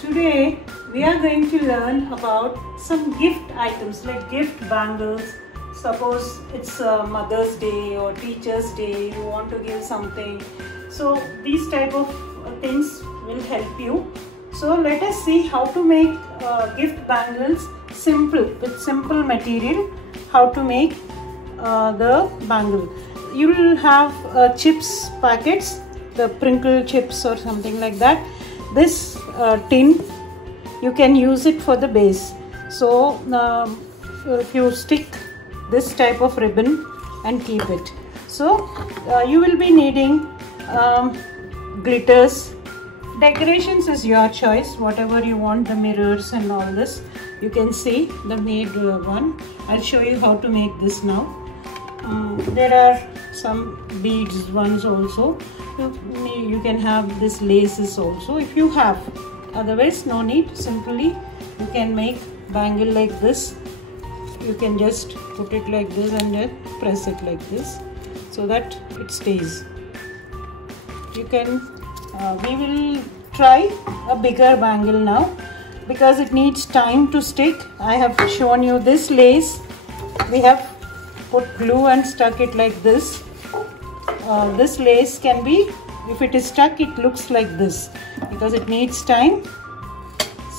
Today we are going to learn about some gift items like gift bangles. Suppose it's Mother's Day or Teacher's Day, you want to give something. So these type of things will help you. So let us see how to make gift bangles simple, with simple material, how to make the bangle. You will have chips packets, the Pringle chips or something like that. This tin, you can use it for the base. So if you stick this type of ribbon and keep it. So you will be needing glitters. Decorations is your choice, whatever you want, the mirrors and all this. You can see the made one. I'll show you how to make this now. There are some beads ones also. You can have this laces also if you have. Otherwise no need. Simply you can make bangle like this. You can just put it like this and then press it like this so that it stays. You can we will try a bigger bangle now because it needs time to stick. I have shown you this lace. We have put glue and stuck it like this. This lace can be, if it is stuck, it looks like this because it needs time.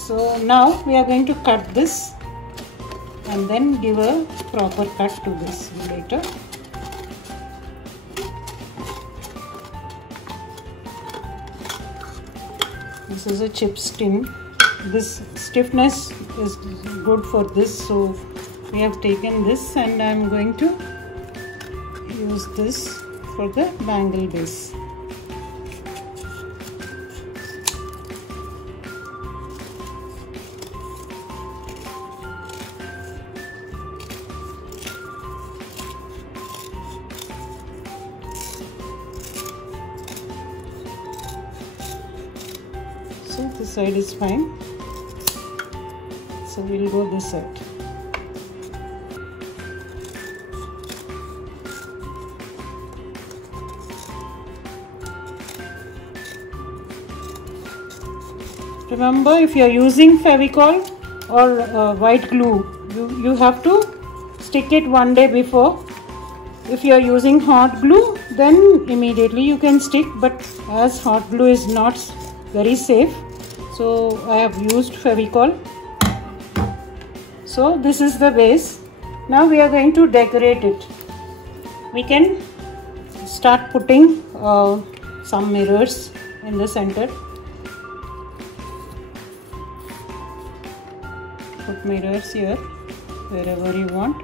So now we are going to cut this and then give a proper cut to this later. This is a chips tin. This stiffness is good for this, so we have taken this and I am going to use this for the bangle base. So this side is fine. So we'll go this side. Remember, if you are using Fevicol or white glue, you have to stick it one day before. If you are using hot glue, then immediately you can stick, but as hot glue is not very safe, so I have used Fevicol. So this is the base. Now we are going to decorate it. We can start putting some mirrors in the center. Put mirrors here wherever you want.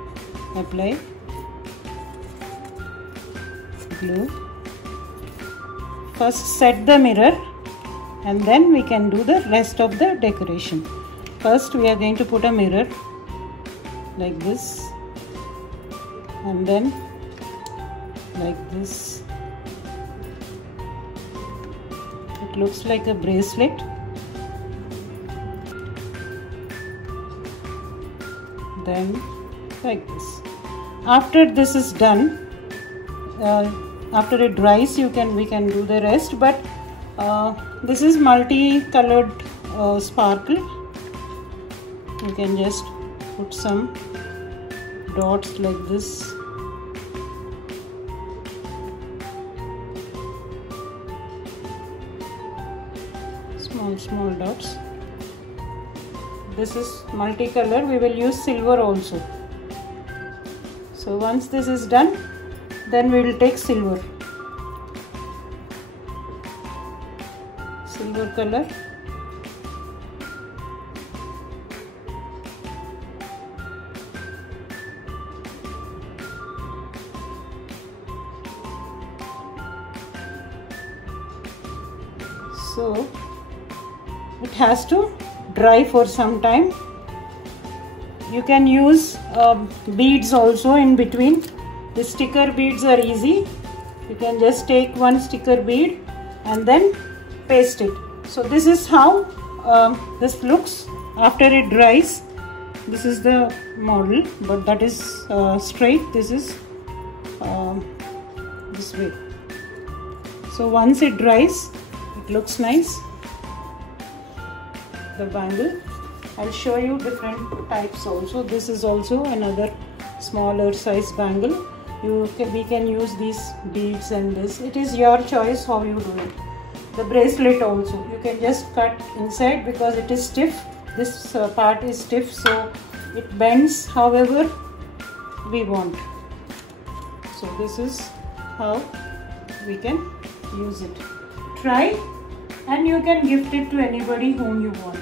Apply glue. First set the mirror and then we can do the rest of the decoration. First we are going to put a mirror like this and then like this. It looks like a bracelet. Then like this. After this is done, after it dries, we can do the rest. But this is multi-colored sparkle. You can just put some dots like this. Small dots. This is multicolor. We will use silver also. So once this is done, then we will take silver color. So it has to dry for some time. You can use beads also in between. The sticker beads are easy. You can just take one sticker bead and then paste it. So this is how this looks after it dries. This is the model, but that is straight. This is this way. So once it dries, it looks nice. the bangle. I'll show you different types also. This is also another smaller size bangle. We can use these beads and this. It is your choice how you do it. The bracelet also, you can just cut inside because it is stiff. This part is stiff, so it bends however we want. So this is how we can use it. Try, and you can gift it to anybody whom you want.